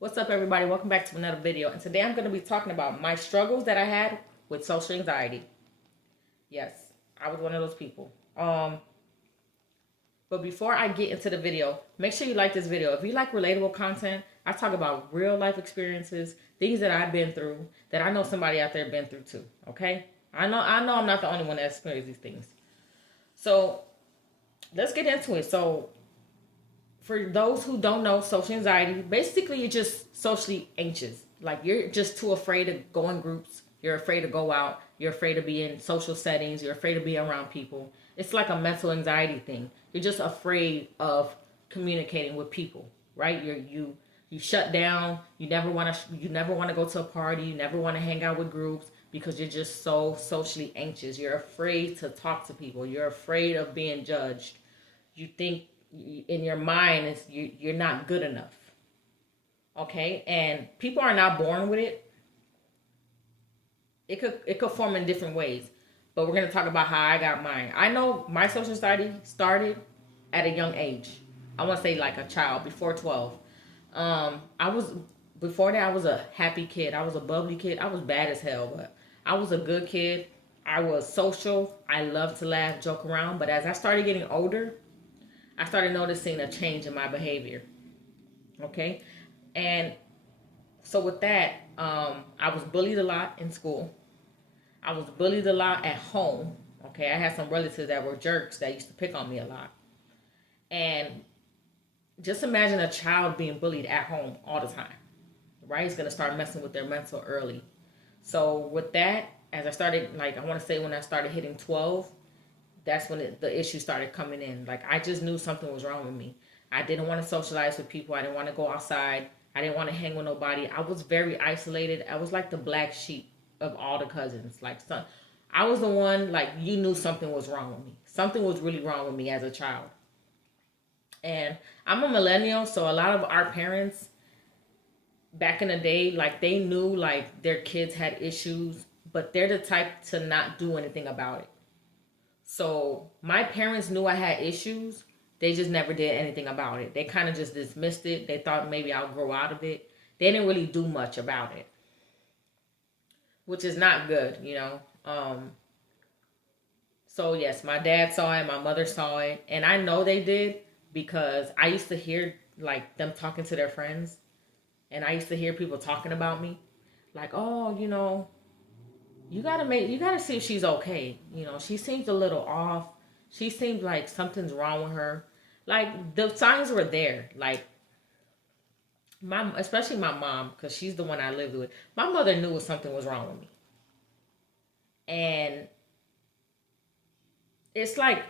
What's up, everybody? Welcome back to another video. And today I'm going to be talking about my struggles that I had with social anxiety. Yes, I was one of those people. But before I get into the video, make sure you like this video. If you like relatable content, I talk about real life experiences, things that I've been through, that I know somebody out there been through too. Okay? I know I'm not the only one that experienced these things. So let's get into it. So for those who don't know, social anxiety, basically you're just socially anxious. Like you're just too afraid to go in groups. You're afraid to go out. You're afraid to be in social settings. You're afraid to be around people. It's like a mental anxiety thing. You're just afraid of communicating with people, right? You shut down. You never want to go to a party. You never want to hang out with groups because you're just so socially anxious. You're afraid to talk to people. You're afraid of being judged. You think in your mind is you're not good enough. Okay? And people are not born with it. It could form in different ways. But we're going to talk about how I got mine. I know my social anxiety started at a young age. I want to say like a child before 12. I was before that I was a happy kid. I was a bubbly kid. I was bad as hell, but I was a good kid. I was social. I loved to laugh, joke around, but as I started getting older, I started noticing a change in my behavior. Okay. And so with that, I was bullied a lot in school. I was bullied a lot at home. Okay. I had some relatives that were jerks that used to pick on me a lot. And just imagine a child being bullied at home all the time, right? It's going to start messing with their mental early. So with that, as I started, like, I want to say when I started hitting 12, that's when the issue started coming in. Like, I just knew something was wrong with me. I didn't want to socialize with people. I didn't want to go outside. I didn't want to hang with nobody. I was very isolated. I was like the black sheep of all the cousins. Like, I was the one, like, you knew something was wrong with me. Something was really wrong with me as a child. And I'm a millennial, so a lot of our parents back in the day, like, they knew, like, their kids had issues, but they're the type to not do anything about it. So my parents knew I had issues. They just never did anything about it. They kind of just dismissed it. They thought maybe I'll grow out of it. They didn't really do much about it, which is not good. So yes, my dad saw it, my mother saw it, and I know they did because I used to hear like them talking to their friends, and I used to hear people talking about me, like, oh, you gotta see if she's okay. She seems a little off. She seems like something's wrong with her. Like the signs were there. Like especially my mom, because she's the one I lived with. My mother knew something was wrong with me, and it's like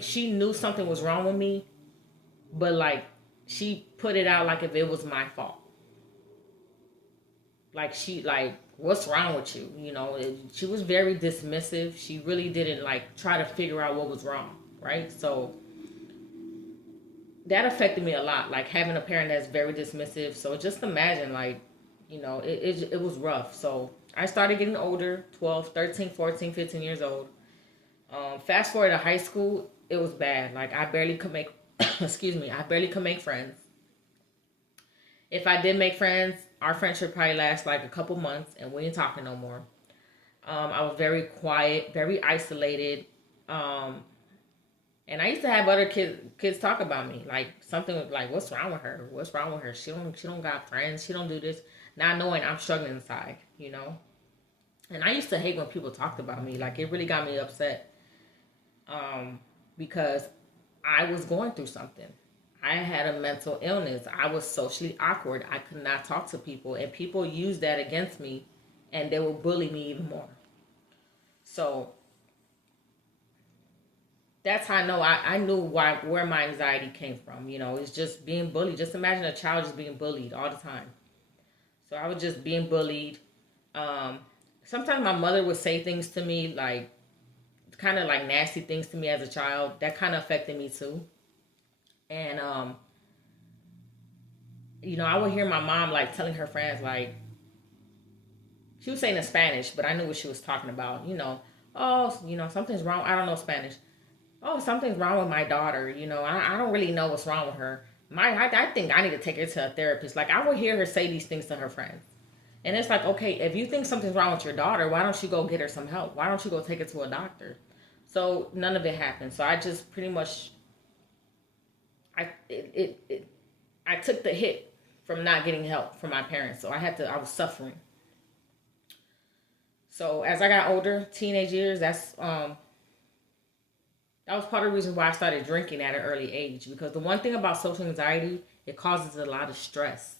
she knew something was wrong with me, but like she put it out like if it was my fault. Like she like what's wrong with you, she was very dismissive. She really didn't like try to figure out what was wrong, right? So that affected me a lot, like having a parent that's very dismissive. So just imagine, like, it was rough. So I started getting older, 12, 13, 14, 15 years old. Fast forward to high school, it was bad. Like I barely could make excuse me, I barely could make friends. If I did make friends, our friendship probably last like a couple months and we ain't talking no more. I was very quiet, very isolated. Um, and I used to have other kids talk about me, like something like, "What's wrong with her? What's wrong with her? She don't got friends. She don't do this." Not knowing I'm struggling inside. And I used to hate when people talked about me. Like it really got me upset, because I was going through something. I had a mental illness. I was socially awkward. I could not talk to people, and people used that against me, and they would bully me even more. So that's how I knew where my anxiety came from. It's just being bullied. Just imagine a child just being bullied all the time. So I was just being bullied. Um, Sometimes my mother would say things to me like kind of like nasty things to me as a child. That kind of affected me too. And I would hear my mom like telling her friends, like, she was saying in Spanish, but I knew what she was talking about. Oh, something's wrong. I don't know Spanish. Oh, something's wrong with my daughter. I don't really know what's wrong with her. I think I need to take her to a therapist. Like, I would hear her say these things to her friends. And it's like, okay, if you think something's wrong with your daughter, why don't you go get her some help? Why don't you go take her to a doctor? So none of it happened. So I just pretty much, I took the hit from not getting help from my parents. So I was suffering. So as I got older, teenage years, that was part of the reason why I started drinking at an early age. Because the one thing about social anxiety, it causes a lot of stress.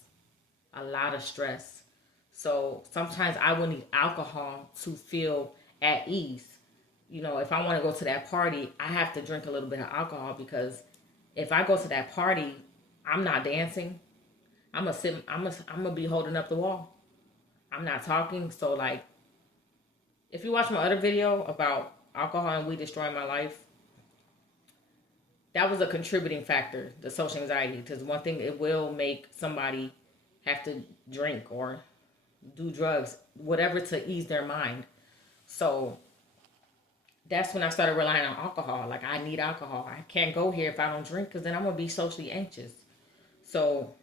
A lot of stress. So sometimes I will need alcohol to feel at ease. You know, if I want to go to that party, I have to drink a little bit of alcohol, because if I go to that party, I'm not dancing. I'm gonna be holding up the wall. I'm not talking. So like, if you watch my other video about alcohol and weed destroying my life, that was a contributing factor, the social anxiety. Because one thing, it will make somebody have to drink or do drugs, whatever, to ease their mind. So that's when I started relying on alcohol. Like, I need alcohol. I can't go here if I don't drink, because then I'm going to be socially anxious. So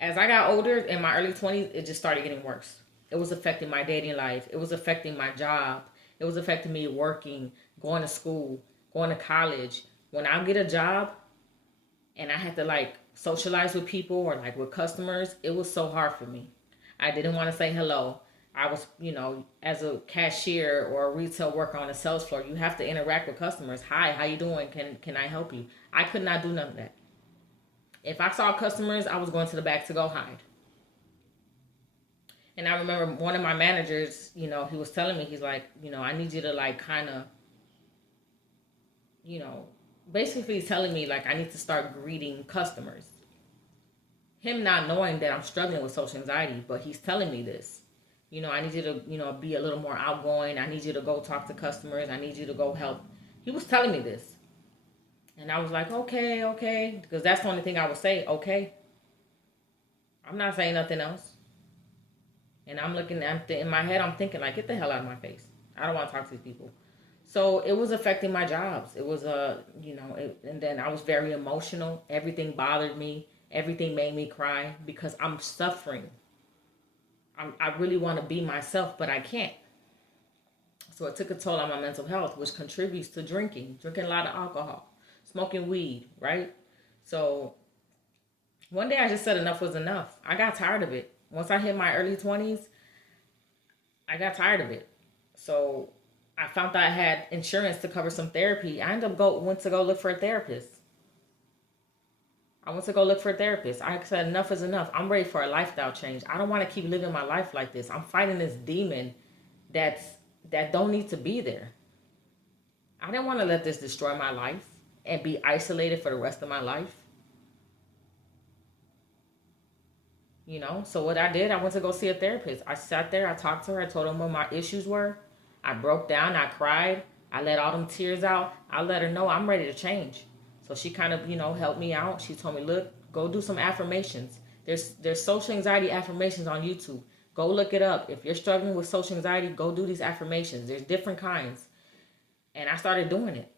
as I got older, in my early 20s, it just started getting worse. It was affecting my dating life. It was affecting my job. It was affecting me working, going to school, going to college. When I get a job and I had to like socialize with people or like with customers, it was so hard for me. I didn't want to say hello. I was, as a cashier or a retail worker on the sales floor, you have to interact with customers. Hi, how you doing? Can I help you? I could not do none of that. If I saw customers, I was going to the back to go hide. And I remember one of my managers, he was telling me, he's like, I need you to like kind of, basically telling me like I need to start greeting customers. Him not knowing that I'm struggling with social anxiety, but he's telling me this. I need you to, be a little more outgoing. I need you to go talk to customers. I need you to go help. He was telling me this. And I was like, okay. Because that's the only thing I would say, okay. I'm not saying nothing else. And I'm looking, in my head, I'm thinking like, get the hell out of my face. I don't want to talk to these people. So it was affecting my jobs. It was, and then I was very emotional. Everything bothered me. Everything made me cry because I'm suffering. I really want to be myself, but I can't. So it took a toll on my mental health, which contributes to drinking a lot of alcohol, smoking weed, right? So one day I just said enough was enough. I got tired of it. Once I hit my early 20s, I got tired of it. So I found that I had insurance to cover some therapy. I went to go look for a therapist. I said enough is enough. I'm ready for a lifestyle change. I don't want to keep living my life like this. I'm fighting this demon that don't need to be there. I didn't want to let this destroy my life and be isolated for the rest of my life. So what I did, I went to go see a therapist. I sat there, I talked to her, I told her what my issues were. I broke down, I cried, I let all them tears out. I let her know I'm ready to change. So she kind of, helped me out. She told me, look, go do some affirmations. There's social anxiety affirmations on YouTube. Go look it up. If you're struggling with social anxiety, go do these affirmations. There's different kinds. And I started doing it.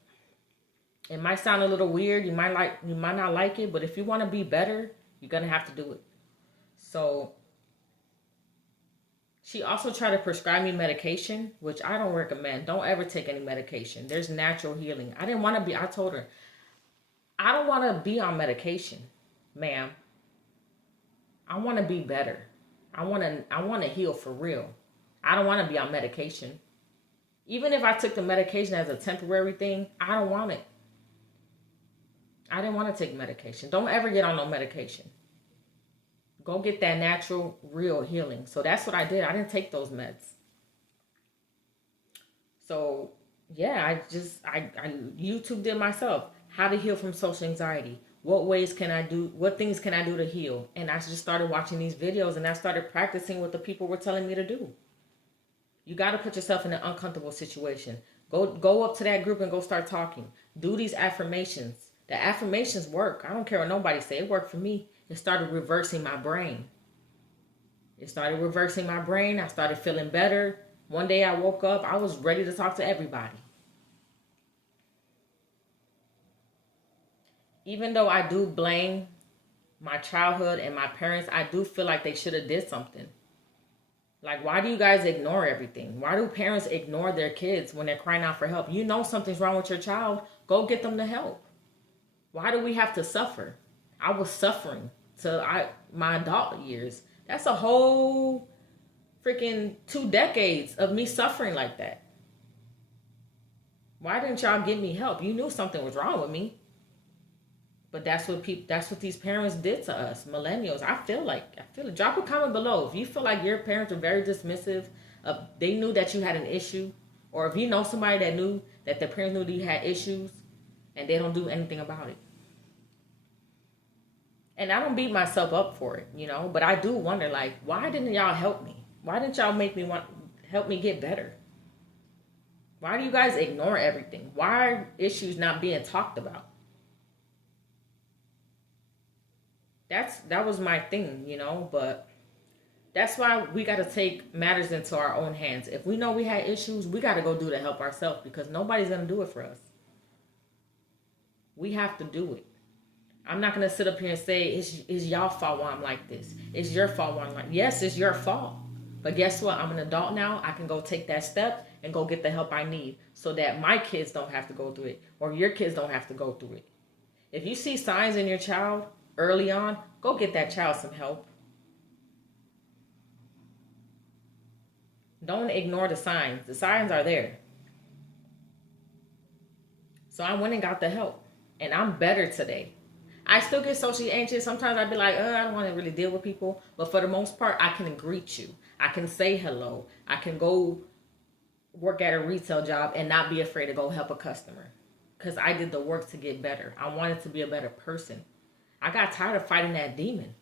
It might sound a little weird. You might not like it, but if you want to be better, you're going to have to do it. So she also tried to prescribe me medication, which I don't recommend. Don't ever take any medication. There's natural healing. I told her, I don't want to be on medication, ma'am. I want to be better. I want to heal for real. I don't want to be on medication. Even if I took the medication as a temporary thing, I don't want it. I didn't want to take medication. Don't ever get on no medication. Go get that natural, real healing. So that's what I did. I didn't take those meds. So yeah, I YouTubed it myself. How to heal from social anxiety. What things can I do to heal? And I just started watching these videos and I started practicing what the people were telling me to do. You got to put yourself in an uncomfortable situation. Go up to that group and go start talking. Do these affirmations. The affirmations work. I don't care what nobody say. It worked for me. It started reversing my brain. I started feeling better. One day I woke up. I was ready to talk to everybody. even though I do blame my childhood and my parents, I do feel like they should have did something. Like, why do you guys ignore everything? Why do parents ignore their kids when they're crying out for help? You know something's wrong with your child. Go get them the help. Why do we have to suffer? I was suffering till my adult years. That's a whole freaking 2 decades of me suffering like that. Why didn't y'all give me help? You knew something was wrong with me. But that's what these parents did to us, millennials. I feel like drop a comment below if you feel like your parents were very dismissive of, they knew that you had an issue, or if you know somebody that knew that their parents knew that you had issues and they don't do anything about it. And I don't beat myself up for it, but I do wonder, like, why didn't y'all help me? Why didn't y'all help me get better? Why do you guys ignore everything? Why are issues not being talked about? That was my thing, but that's why we got to take matters into our own hands. If we know we had issues, we got to go do to help ourselves, because nobody's going to do it for us. We have to do it. I'm not going to sit up here and say it's y'all fault why I'm like this. It's your fault why I'm like, yes, it's your fault. But guess what? I'm an adult now. I can go take that step and go get the help I need so that my kids don't have to go through it, or your kids don't have to go through it. If you see signs in your child early on, go get that child some help. Don't ignore the signs. The signs are there. So I went and got the help, and I'm better today. I still get socially anxious. Sometimes I'd be like, I don't want to really deal with people. But for the most part, I can greet you. I can say hello. I can go work at a retail job and not be afraid to go help a customer, because I did the work to get better. I wanted to be a better person. I got tired of fighting that demon,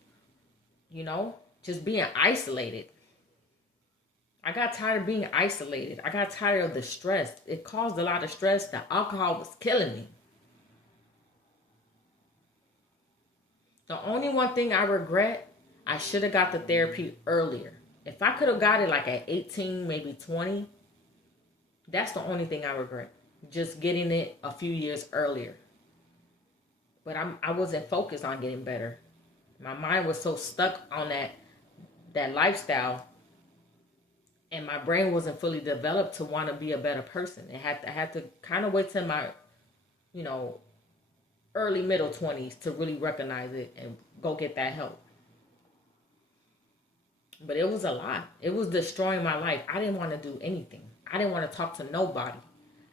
just being isolated. I got tired of being isolated. I got tired of the stress. It caused a lot of stress. The alcohol was killing me. The only one thing I regret, I should have got the therapy earlier. If I could have got it like at 18, maybe 20, that's the only thing I regret. Just getting it a few years earlier. But I wasn't focused on getting better. My mind was so stuck on that lifestyle, and my brain wasn't fully developed to want to be a better person. I had to kind of wait till my, early middle 20s to really recognize it and go get that help. But it was a lot. It was destroying my life. I didn't want to do anything. I didn't want to talk to nobody.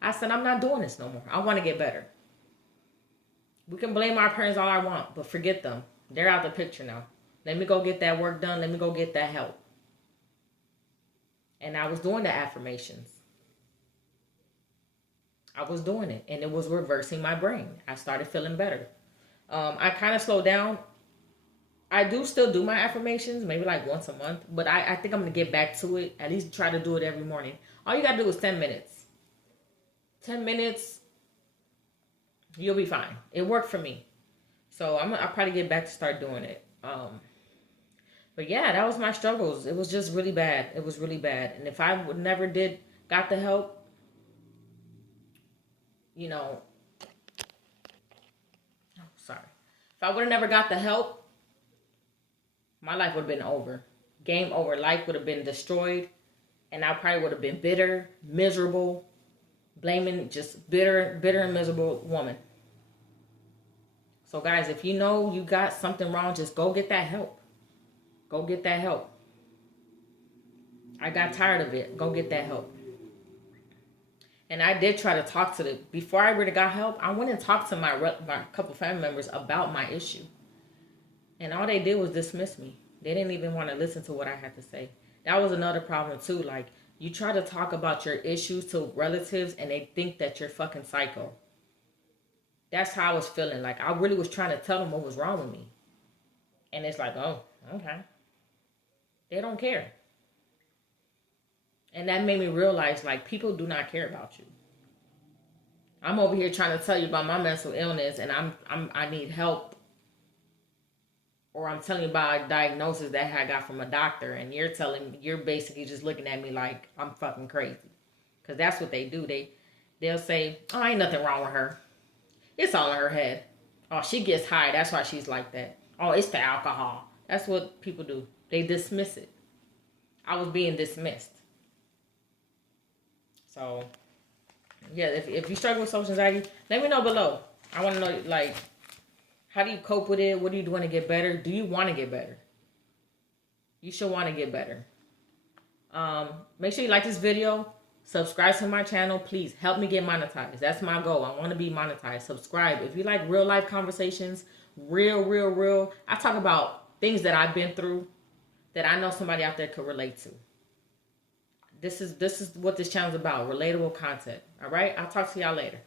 I said, I'm not doing this no more. I want to get better. We can blame our parents all I want, but forget them. They're out the picture now. Let me go get that work done. Let me go get that help. And I was doing the affirmations. I was doing it, and it was reversing my brain. I started feeling better. I kind of slowed down. I do still do my affirmations, maybe like once a month, but I think I'm going to get back to it. At least try to do it every morning. All you got to do is 10 minutes. 10 minutes, you'll be fine. It worked for me. So I'll probably get back to start doing it. But yeah, that was my struggles. It was just really bad. It was really bad. And if I never got the help, if I would have never got the help, my life would have been over. Game over. Life would have been destroyed. And I probably would have been bitter, miserable, blaming just bitter and miserable woman. So guys, if you know you got something wrong, just go get that help. Go get that help. I got tired of it. Go get that help. And I did try to talk to before I really got help, I went and talked to my couple family members about my issue. And all they did was dismiss me. They didn't even want to listen to what I had to say. That was another problem too. Like, you try to talk about your issues to relatives and they think that you're fucking psycho. That's how I was feeling. Like, I really was trying to tell them what was wrong with me. And it's like, oh, okay. They don't care. And that made me realize, like, people do not care about you. I'm over here trying to tell you about my mental illness, and I need help, or I'm telling you about a diagnosis that I got from a doctor, and you're basically just looking at me like I'm fucking crazy, because that's what they do. They'll say, oh, ain't nothing wrong with her. It's all in her head. Oh, she gets high. That's why she's like that. Oh, it's the alcohol. That's what people do. They dismiss it. I was being dismissed. So, yeah, if you struggle with social anxiety, let me know below. I want to know, like, how do you cope with it? What are you doing to get better? Do you want to get better? You should want to get better. Make sure you like this video. Subscribe to my channel. Please help me get monetized. That's my goal. I want to be monetized. Subscribe. If you like real life conversations, real. I talk about things that I've been through that I know somebody out there could relate to. This is what this channel is about. Relatable content. All right. I'll talk to y'all later.